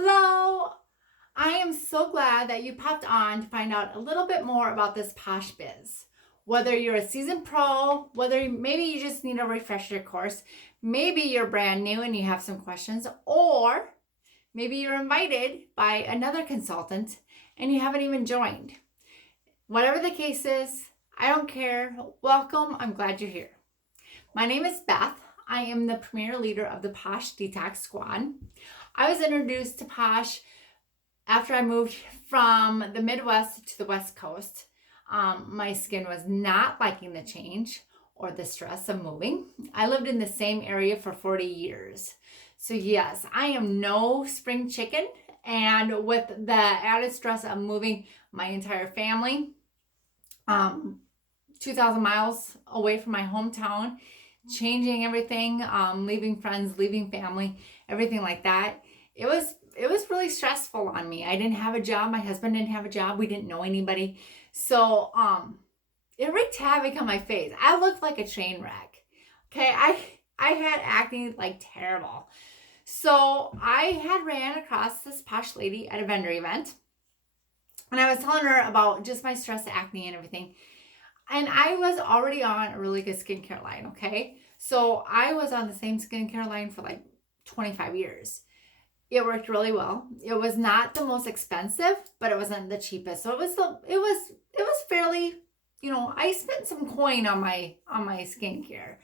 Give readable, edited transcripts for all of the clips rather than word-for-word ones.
Hello! I am so glad that you popped on to find out a little bit more about this Posh Biz. Whether you're a seasoned pro, whether maybe you just need a refresher course, maybe you're brand new and you have some questions, or maybe you're invited by another consultant and you haven't even joined. Whatever the case is, I don't care. Welcome. I'm glad you're here. My name is Beth. I am the premier leader of the Posh Detox Squad. I was introduced to Posh after I moved from the Midwest to the West Coast. My skin was not liking the change or the stress of moving. I lived in the same area for 40 years. So yes, I am no spring chicken. And with the added stress of moving my entire family, 2,000 miles away from my hometown, changing everything, leaving friends, leaving family, everything like that, it was really stressful on me. I didn't have a job. My husband didn't have a job. We didn't know anybody. So it wreaked havoc on my face. I looked like a train wreck. Okay, I had acne like terrible. So I had ran across this Posh lady at a vendor event, and I was telling her about just my stress, acne, and everything. And I was already on a really good skincare line, okay? So I was on the same skincare line for like 25 years. It worked really well. It was not the most expensive, but it wasn't the cheapest. So it was fairly, I spent some coin on my skincare.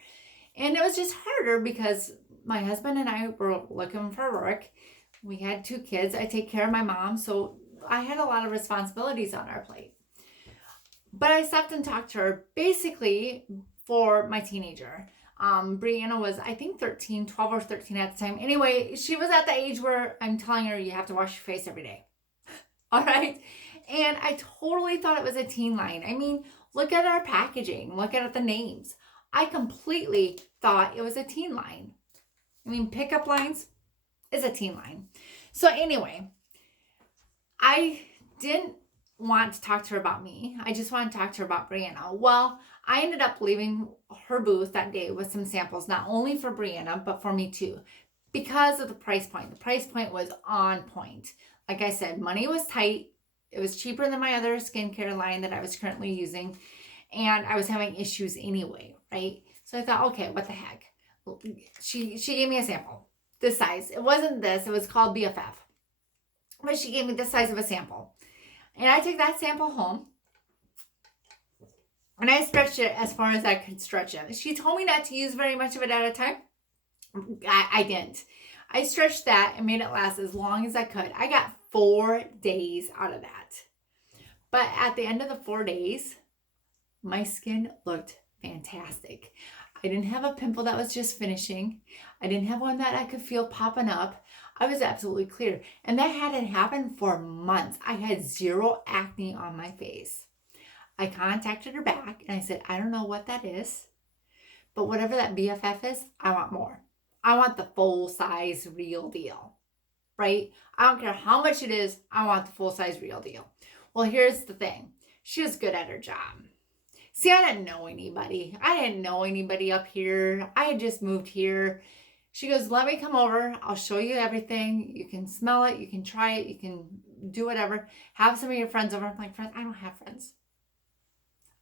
And it was just harder because my husband and I were looking for work. We had 2 kids. I take care of my mom, so I had a lot of responsibilities on our plate. But I stopped and talked to her basically for my teenager. Brianna was, I think, 13, 12 or 13 at the time. Anyway, she was at the age where I'm telling her you have to wash your face every day. All right. And I totally thought it was a teen line. I mean, look at our packaging. Look at the names. I completely thought it was a teen line. I mean, pickup lines is a teen line. So anyway, I didn't want to talk to her about me. I just wanted to talk to her about Brianna. Well, I ended up leaving her booth that day with some samples, not only for Brianna, but for me too, because of the price point. The price point was on point. Like I said, money was tight. It was cheaper than my other skincare line that I was currently using. And I was having issues anyway, right? So I thought, okay, what the heck? She gave me a sample, this size. It wasn't this, it was called BFF. But she gave me this size of a sample. And I took that sample home and I stretched it as far as I could stretch it. She told me not to use very much of it at a time. I didn't. I stretched that and made it last as long as I could. I got 4 days out of that. But at the end of the 4 days, my skin looked fantastic. I didn't have a pimple that was just finishing. I didn't have one that I could feel popping up. I was absolutely clear. And that hadn't happened for months. I had 0 acne on my face. I contacted her back and I said, I don't know what that is, but whatever that BFF is, I want more. I want the full size real deal, right? I don't care how much it is. I want the full size real deal. Well, here's the thing. She was good at her job. See, I didn't know anybody. I didn't know anybody up here. I had just moved here. She goes, let me come over. I'll show you everything. You can smell it. You can try it. You can do whatever. Have some of your friends over. I'm like, friends? I don't have friends.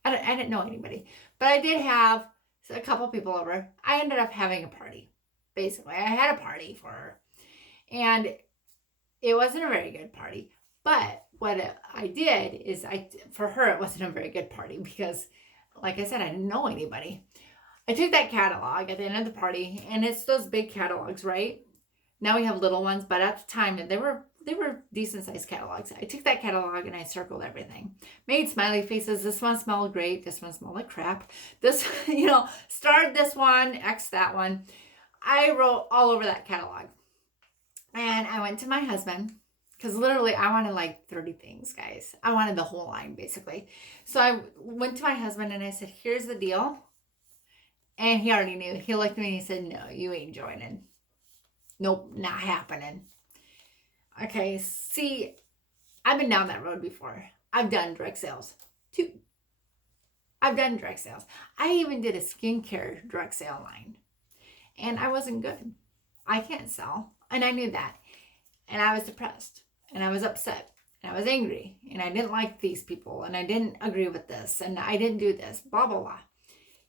I didn't know anybody. But I did have a couple people over. I ended up having a party. Basically, I had a party for her. And it wasn't a very good party. But what I did is, for her, it wasn't a very good party because, like I said, I didn't know anybody. I took that catalog at the end of the party, and it's those big catalogs, right? Now we have little ones, but at the time, they were decent sized catalogs. I took that catalog and I circled everything. Made smiley faces. This one smelled great. This one smelled like crap. This, starred this one, X that one. I wrote all over that catalog. And I went to my husband, because literally I wanted like 30 things, guys. I wanted the whole line, basically. So I went to my husband and I said, here's the deal. And he already knew. He looked at me and he said, no, you ain't joining. Nope, not happening. Okay, see, I've been down that road before. I've done direct sales too. I've done direct sales. I even did a skincare direct sale line. And I wasn't good. I can't sell. And I knew that. and I was depressed, and I was upset, and I was angry, and I didn't like these people, and I didn't agree with this, and I didn't do this, blah, blah, blah.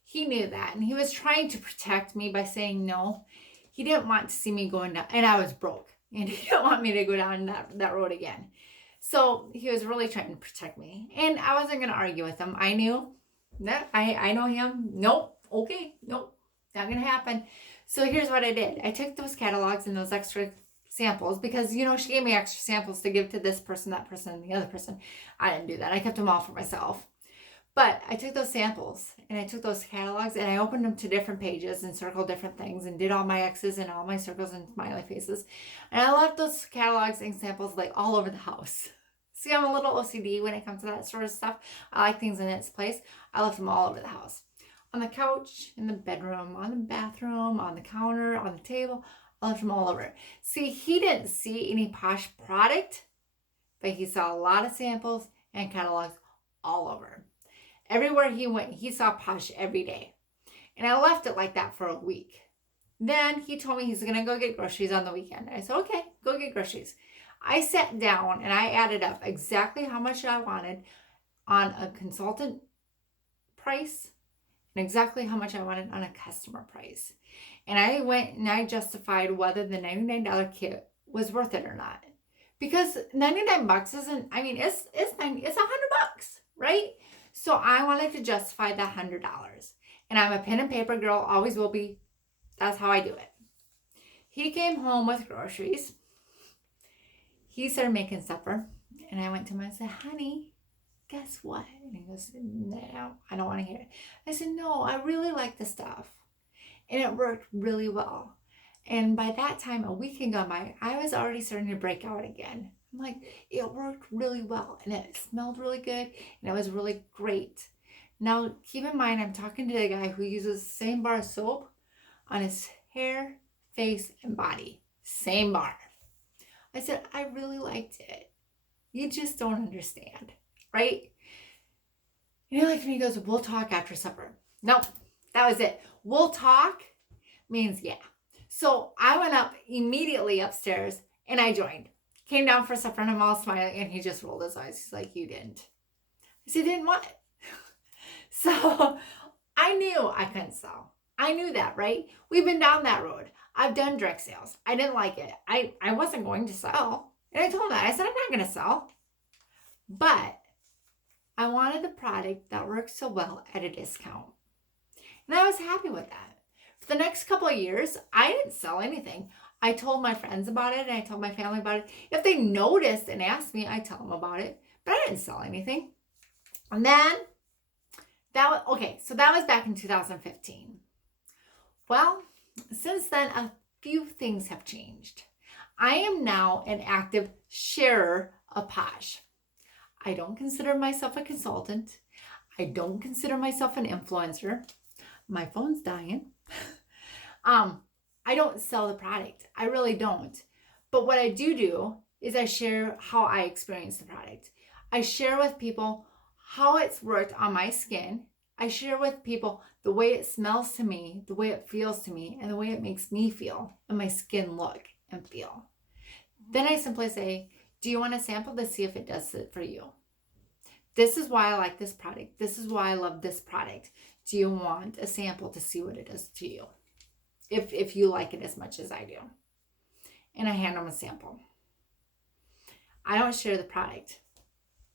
He knew that, and he was trying to protect me by saying no. He didn't want to see me going down, and I was broke, and he didn't want me to go down that road again. So he was really trying to protect me, and I wasn't going to argue with him. I knew that I know him. Nope. Okay. Nope. Not going to happen. So here's what I did. I took those catalogs and those extra samples because, she gave me extra samples to give to this person, that person, and the other person. I didn't do that. I kept them all for myself. But I took those samples and I took those catalogs and I opened them to different pages and circled different things and did all my X's and all my circles and smiley faces. And I left those catalogs and samples like all over the house. See, I'm a little OCD when it comes to that sort of stuff. I like things in its place. I left them all over the house. On the couch, in the bedroom, on the bathroom, on the counter, on the table. I left them all over. See, he didn't see any Posh product, but he saw a lot of samples and catalogs all over. Everywhere he went, he saw Posh every day. And I left it like that for a week. Then he told me he's going to go get groceries on the weekend. I said, okay, go get groceries. I sat down and I added up exactly how much I wanted on a consultant price and exactly how much I wanted on a customer price. And I went and I justified whether the $99 kit was worth it or not. Because $99 isn't, it's $100, right? So I wanted to justify the $100. And I'm a pen and paper girl, always will be. That's how I do it. He came home with groceries. He started making supper. And I went to him and I said, honey, guess what? And he goes, no, I don't want to hear it. I said, no, I really like the stuff. And it worked really well. And by that time, a week had gone by, I was already starting to break out again. I'm like, it worked really well. And it smelled really good. And it was really great. Now, keep in mind, I'm talking to a guy who uses the same bar of soap on his hair, face, and body. Same bar. I said, I really liked it. You just don't understand, right? And he looked at me and goes, we'll talk after supper. Nope, that was it. We'll talk means yeah. So I went up immediately upstairs and I joined. Came down for supper and I'm all smiling and he just rolled his eyes. He's like, you didn't. I said, didn't what? So I knew I couldn't sell. I knew that, right? We've been down that road. I've done direct sales. I didn't like it. I wasn't going to sell. And I told him that. I said, I'm not going to sell. But I wanted the product that works so well at a discount. And I was happy with that. For the next couple of years, I didn't sell anything. I told my friends about it and I told my family about it. If they noticed and asked me, I tell them about it. But I didn't sell anything. And then, that was back in 2015. Well, since then, a few things have changed. I am now an active sharer of Posh. I don't consider myself a consultant. I don't consider myself an influencer. My phone's dying. I don't sell the product. I really don't. But what I do is I share how I experience the product. I share with people how it's worked on my skin. I share with people the way it smells to me, the way it feels to me, and the way it makes me feel and my skin look and feel. Then I simply say, do you want a sample to see if it does it for you? This is why I like this product. This is why I love this product. Do you want a sample to see what it does to you? If you like it as much as I do. And I hand them a sample. I don't share the product.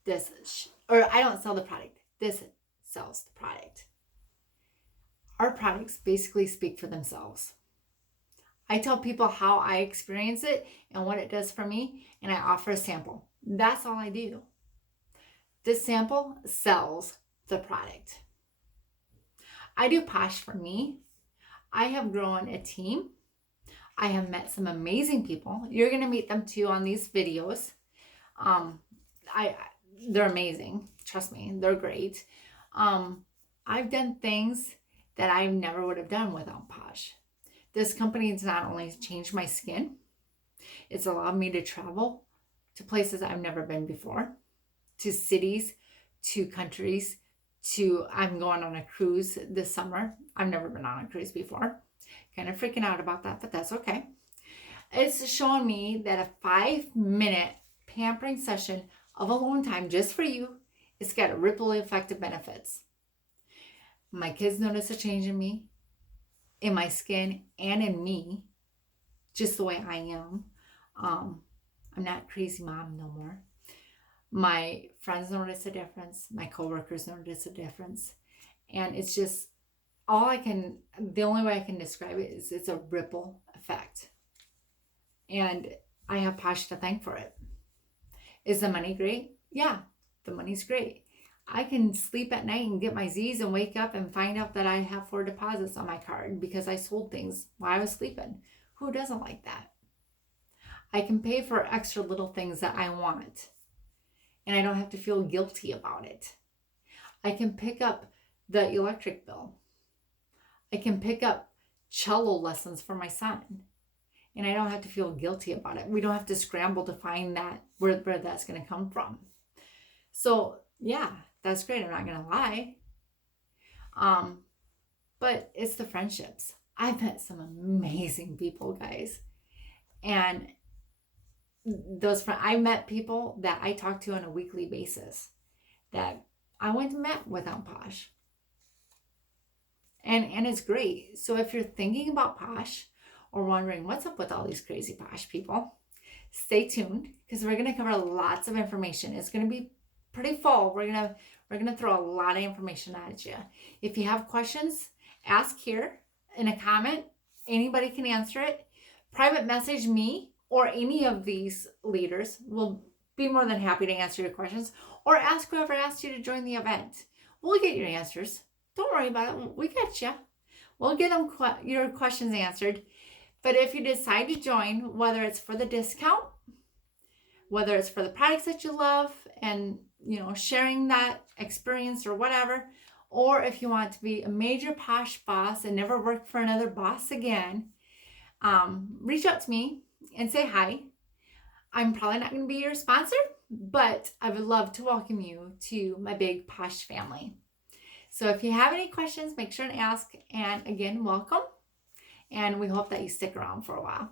I don't sell the product. This sells the product. Our products basically speak for themselves. I tell people how I experience it and what it does for me, and I offer a sample. That's all I do. This sample sells the product. I do Posh for me. I have grown a team. I have met some amazing people. You're going to meet them too on these videos. They're amazing. Trust me, they're great. I've done things that I never would have done without Posh. This company has not only changed my skin, it's allowed me to travel to places I've never been before, to cities, to countries, I'm going on a cruise this summer. I've never been on a cruise before. Kind of freaking out about that, but that's okay. It's showing me that a 5-minute pampering session of alone time just for you, it's got a ripple effect of benefits. My kids notice a change in me, in my skin, and in me, just the way I am. I'm not crazy mom no more. My friends notice a difference. My coworkers notice a difference. And it's just the only way I can describe it is it's a ripple effect. And I have Posh to thank for it. Is the money great? Yeah, the money's great. I can sleep at night and get my Z's and wake up and find out that I have 4 deposits on my card because I sold things while I was sleeping. Who doesn't like that? I can pay for extra little things that I want, and I don't have to feel guilty about it. I can pick up the electric bill. I can pick up cello lessons for my son, and I don't have to feel guilty about it. We don't have to scramble to find that where that's going to come from. So yeah, that's great. I'm not going to lie. But it's the friendships. I've met some amazing people, guys. And I met people that I talk to on a weekly basis that I went and met without Posh. And it's great. So if you're thinking about Posh or wondering what's up with all these crazy Posh people, stay tuned because we're going to cover lots of information. It's going to be pretty full. We're going to throw a lot of information at you. If you have questions, ask here in a comment. Anybody can answer it. Private message me or any of these leaders. Will be more than happy to answer your questions, or ask whoever asked you to join the event. We'll get your answers. Don't worry about it. We got you. We'll get your questions answered. But if you decide to join, whether it's for the discount, whether it's for the products that you love and, sharing that experience or whatever, or if you want to be a major Posh boss and never work for another boss again, reach out to me and say hi. I'm probably not going to be your sponsor, but I would love to welcome you to my big Posh family. So if you have any questions, make sure to ask. And again, welcome. And we hope that you stick around for a while.